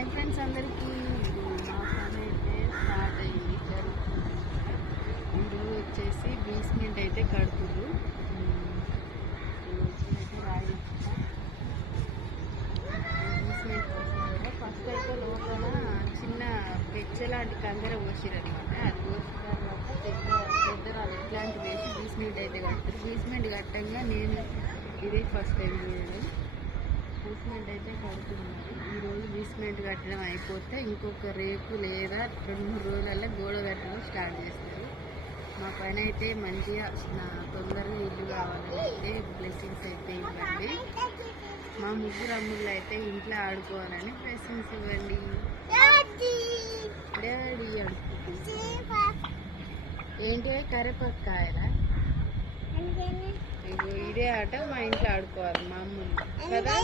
Hi friends అందరికీ. మా పని అయితే స్టార్ట్ అయింది, జరుగుతుంది. ఈరోజు వచ్చేసి బేస్మెంట్ అయితే కడుతురు. అయితే రాయి బేస్మెంట్ కోసం కూడా ఫస్ట్ అయితే లోపల చిన్న పెచ్చ లాంటి కందర పోసిరనమాట. అది పోసిన తర్వాత పెద్ద రాళ్ళు ఇట్లాంటివి వేసి బేస్మెంట్ అయితే కడతారు. బేస్మెంట్ కట్టంగా నేను ఇదే ఫస్ట్ టైం చేయడం. బేస్మెంట్ అయితే కడుతున్నారు. ఈరోజు బేస్మెంట్ కట్టడం అయిపోతే ఇంకొక రేపు లేదా 2-3 రోజులలో గోడ కట్టడం స్టార్ట్ చేస్తారు. మా పని అయితే మంచిగా తొందరగా ఇల్లు కావాలని అయితే బ్లెస్సింగ్స్ అయితే ఇవ్వండి. మా ముగ్గురు అమ్ముళ్ళు అయితే ఇంట్లో ఆడుకోవాలని బ్లెస్సింగ్స్ ఇవ్వండి. డాడీ అడుగుతుంది. ఏంటి కరివేపాకాయలా? ఇదే ఆట మా ఇంట్లో ఆడుకోవాలి మా అమ్ముళ్ళు కదా.